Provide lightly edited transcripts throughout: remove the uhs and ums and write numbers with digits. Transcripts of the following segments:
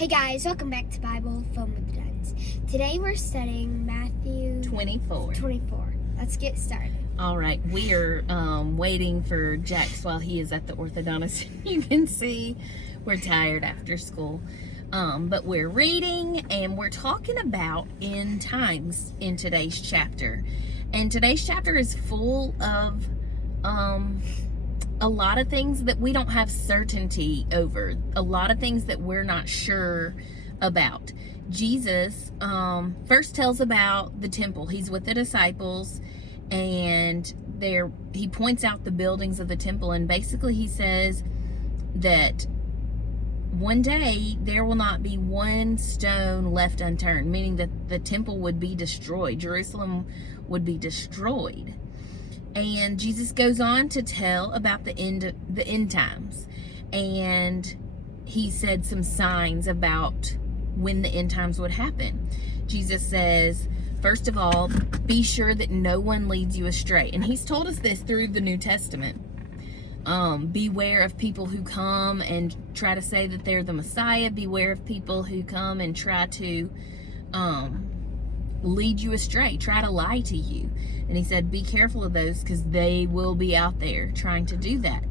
Hey guys, welcome back to Bible Fun with the Dunns. Today we're studying Matthew 24. Let's get started. All right, we are waiting for Jax while he is at the orthodontist. You can see we're tired after school. But we're reading and we're talking about end times in today's chapter. And today's chapter is full of a lot of things that we don't have certainty over, a lot of things that we're not sure about. Jesus first tells about the temple. He's with the disciples, and he points out the buildings of the temple, and basically he says that one day there will not be one stone left unturned, meaning that the temple would be destroyed. Jerusalem would be destroyed. And Jesus goes on to tell about the end times. And he said some signs about when the end times would happen. Jesus says, first of all, be sure that no one leads you astray. And he's told us this through the New Testament. Beware of people who come and try to say that they're the Messiah. Beware of people who come and try to lead you astray, try to lie to you. And he said, be careful of those, because they will be out there trying to do that.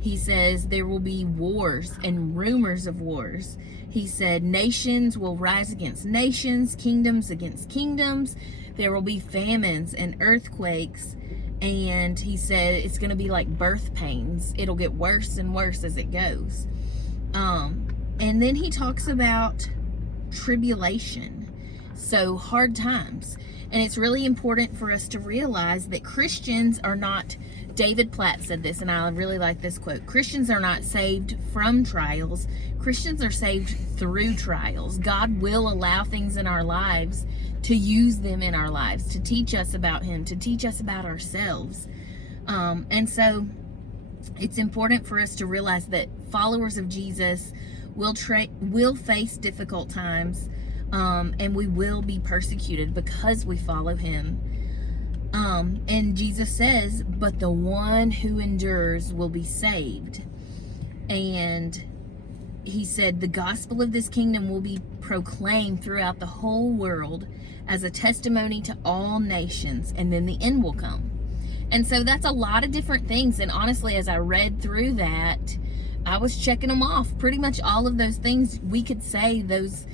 He says there will be wars and rumors of wars. He said nations will rise against nations, kingdoms against kingdoms. There will be famines and earthquakes. And he said it's going to be like birth pains. It'll get worse and worse as it goes. And then he talks about tribulation. So hard times. And it's really important for us to realize that Christians are not, David Platt said this, and I really like this quote, Christians are not saved from trials. Christians are saved through trials. God will allow things in our lives to use them in our lives, to teach us about Him, to teach us about ourselves. And so it's important for us to realize that followers of Jesus will face difficult times. And we will be persecuted because we follow Him. And Jesus says, but the one who endures will be saved. And he said, the gospel of this kingdom will be proclaimed throughout the whole world as a testimony to all nations, and then the end will come. And so that's a lot of different things. And honestly, as I read through that, I was checking them off. Pretty much all of those things, we could say those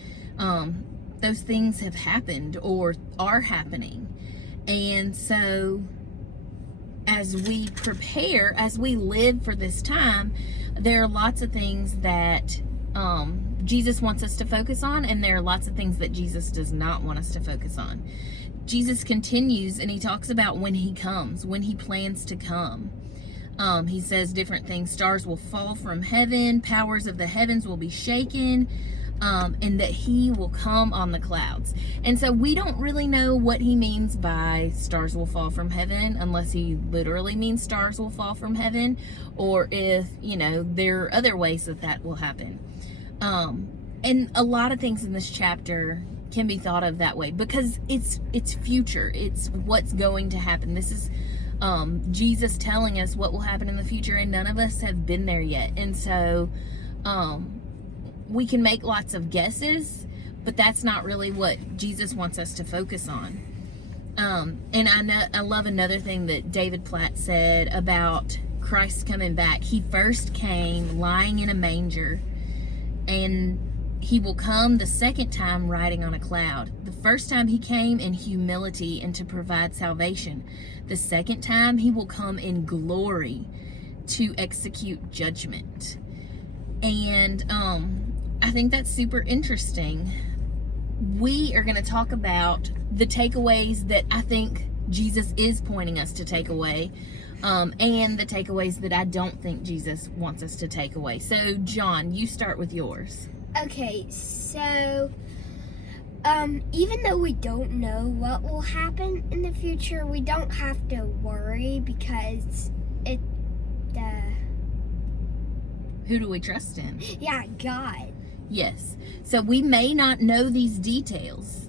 things have happened or are happening. And so as we prepare, as we live for this time, there are lots of things that Jesus wants us to focus on, and there are lots of things that Jesus does not want us to focus on. Jesus continues and he talks about when he comes, when he plans to come. He says different things. Stars will fall from heaven, powers of the heavens will be shaken, and that he will come on the clouds. And so we don't really know what he means by stars will fall from heaven, unless he literally means stars will fall from heaven, or if, there are other ways that will happen. And a lot of things in this chapter can be thought of that way, because it's future. It's what's going to happen. This is Jesus telling us what will happen in the future, and none of us have been there yet. And so we can make lots of guesses, but that's not really what Jesus wants us to focus on. And I love another thing that David Platt said about Christ coming back. He first came lying in a manger, and he will come the second time riding on a cloud. The first time he came in humility and to provide salvation. The second time he will come in glory to execute judgment. And I think that's super interesting. We are going to talk about the takeaways that I think Jesus is pointing us to take away, and the takeaways that I don't think Jesus wants us to take away. So, John, you start with yours. Okay, so even though we don't know what will happen in the future, we don't have to worry, because who do we trust in? Yeah, God. Yes. So we may not know these details,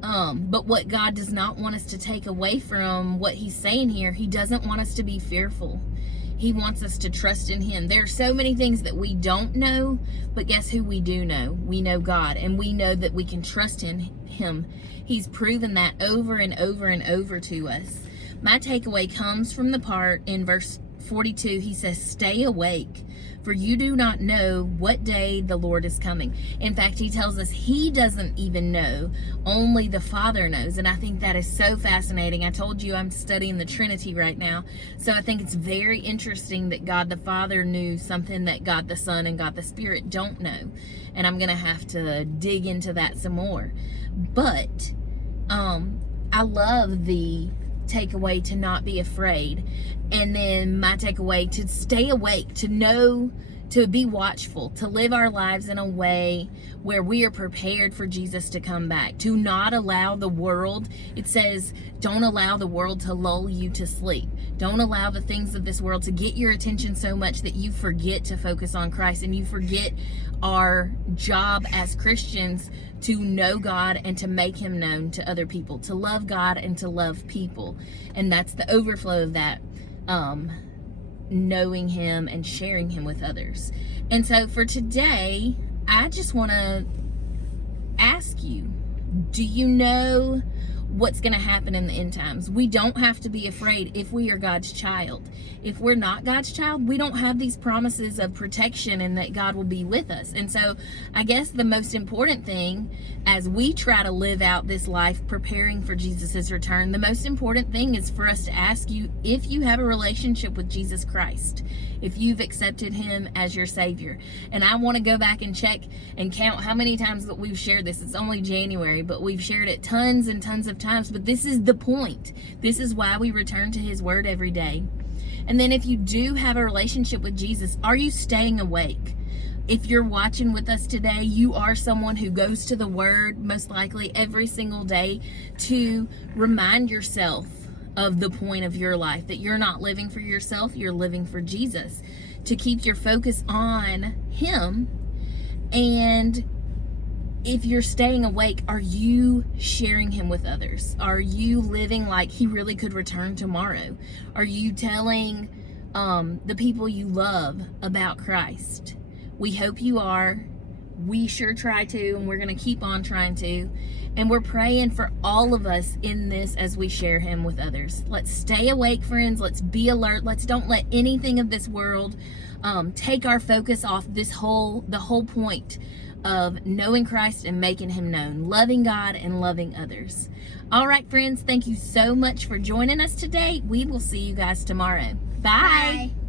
but what God does not want us to take away from what he's saying here, he doesn't want us to be fearful. He wants us to trust in him. There are so many things that we don't know, but guess who we do know? We know God, and we know that we can trust in him. He's proven that over and over and over to us. My takeaway comes from the part in verse 42. He says, stay awake, for you do not know what day the Lord is coming. In fact, he tells us he doesn't even know. Only the Father knows. And I think that is so fascinating. I told you I'm studying the Trinity right now. So I think it's very interesting that God the Father knew something that God the Son and God the Spirit don't know. And I'm going to have to dig into that some more. But I love the takeaway to not be afraid, and then my takeaway to stay awake, to know, to be watchful, to live our lives in a way where we are prepared for Jesus to come back, to not allow the world, it says, don't allow the world to lull you to sleep. Don't allow the things of this world to get your attention so much that you forget to focus on Christ, and you forget our job as Christians to know God and to make him known to other people, to love God and to love people. And that's the overflow of that, knowing him and sharing him with others. And so for today, I just want to ask you, do you know what's going to happen in the end times? We don't have to be afraid if we are God's child. If we're not God's child, we don't have these promises of protection and that God will be with us. And so I guess the most important thing as we try to live out this life preparing for Jesus's return, the most important thing is for us to ask you if you have a relationship with Jesus Christ, if you've accepted him as your Savior. And I want to go back and check and count how many times that we've shared this. It's only January, but we've shared it tons and tons of times. But this is the point. This is why we return to his word every day. And then if you do have a relationship with Jesus, are you staying awake? If you're watching with us today, you are someone who goes to the word most likely every single day to remind yourself of the point of your life, that you're not living for yourself, you're living for Jesus, to keep your focus on him. And if you're staying awake, are you sharing him with others? Are you living like he really could return tomorrow? Are you telling the people you love about Christ? We hope you are. We sure try to, and we're going to keep on trying to. And we're praying for all of us in this as we share him with others. Let's stay awake, friends. Let's be alert. Let's don't let anything of this world take our focus off the whole point of knowing Christ and making him known, loving God and loving others. All right, friends, thank you so much for joining us today. We will see you guys tomorrow. Bye. Bye.